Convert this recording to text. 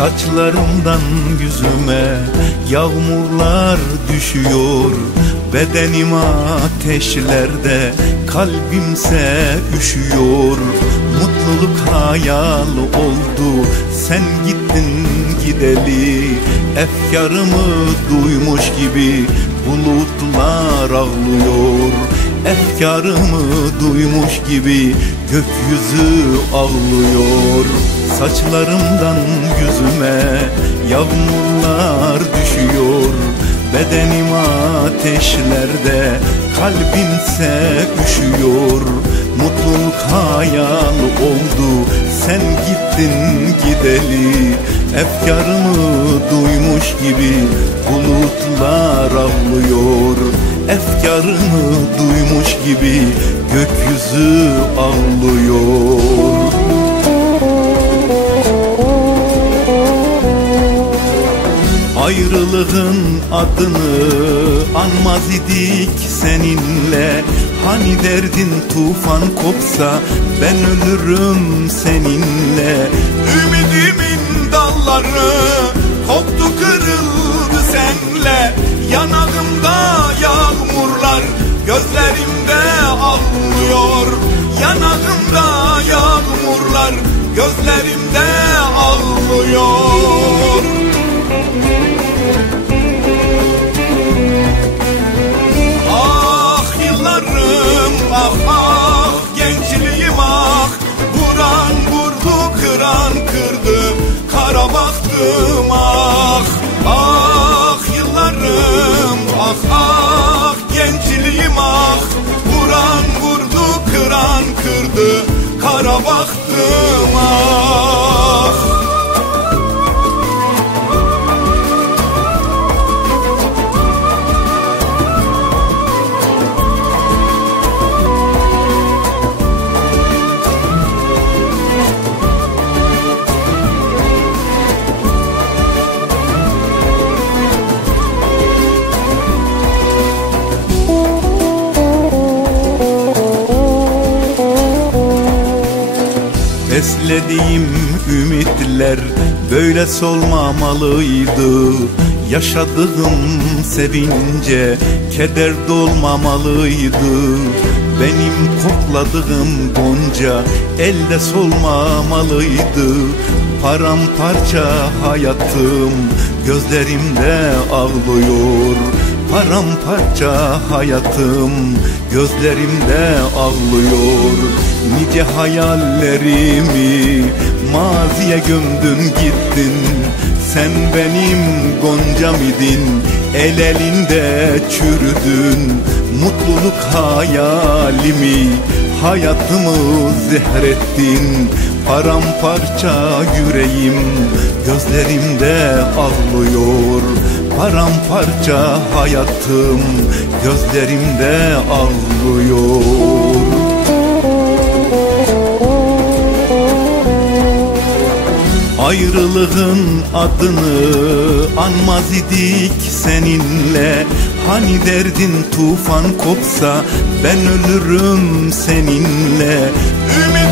Saçlarımdan yüzüme yağmurlar düşüyor. Bedenim ateşlerde kalbimse üşüyor. Mutluluk hayal oldu sen gittin gideli. Efkarımı duymuş gibi bulutlar ağlıyor. Efkarımı duymuş gibi gökyüzü ağlıyor Saçlarımdan yüzüme yağmurlar düşüyor. Bedenim ateşlerde kalbimse üşüyor. Mutluluk hayal oldu sen gittin gideli. Efkarımı duymuş gibi bulutlar ağlıyor Efkarımı duymuş gibi gökyüzü ağlıyor Ayrılığın adını anmaz idik seninle. Hani derdin tufan kopsa ben ölürüm seninle. Ümidimin dalları koptu kırıldı senle. Yanağımda baktım ah Ah yıllarım ah ah gençliğim ah. Vuran vurdu kıran kırdı kara baktım ah Beslediğim ümitler böyle solmamalıydı. Yaşadığım sevince keder dolmamalıydı. Benim kokladığım gonca elde solmamalıydı. Paramparça hayatım gözlerimde ağlıyor Paramparça hayatım gözlerimde ağlıyor. Nice hayallerimi maziye gömdün gittin. Sen benim goncam idin el elinde çürüdün. Mutluluk hayalimi hayatımı zehrettin Paramparça yüreğim gözlerimde ağlıyor Paramparça hayatım gözlerimde ağlıyor. Ayrılığın adını anmaz idik seninle. Hani derdin tufan kopsa ben ölürüm seninle. Ümidimin